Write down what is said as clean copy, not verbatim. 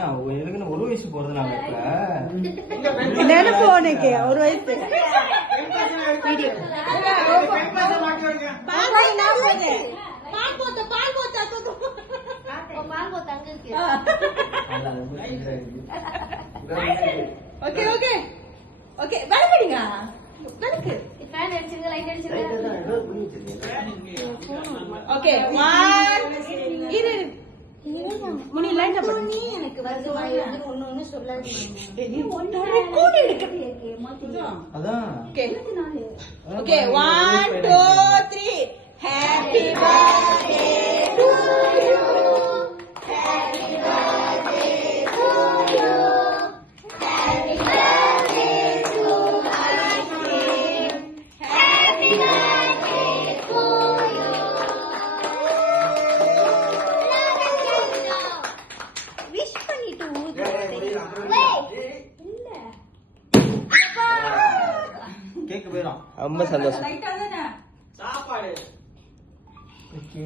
என்ன எனக்கு ஒரு வயசு போறதுனால நினைப்பு உனக்கு ஒரு வயசு ஓகே ஓகே ஓகே வரப்படுங்க எனக்கு ஃபேன் அடிச்சிருங்க லைட் அடிச்சிருங்க ஓகே 1 இரு முனி லைட் போடு நீ எனக்கு வந்து ஒண்ணு சொல்லாதீங்க நீ ஒண்ணு ரெக்கார்ட் எடுக்க அதான் okay okay 1 2 3 happy birthday to you happy birthday to you happy birthday to happy happy birthday to you wish பண்ணிட்டு இல்ல கேக் போயிடும் ரொம்ப சந்தோஷம் லைட்டா தானே சாப்பாடு ஓகே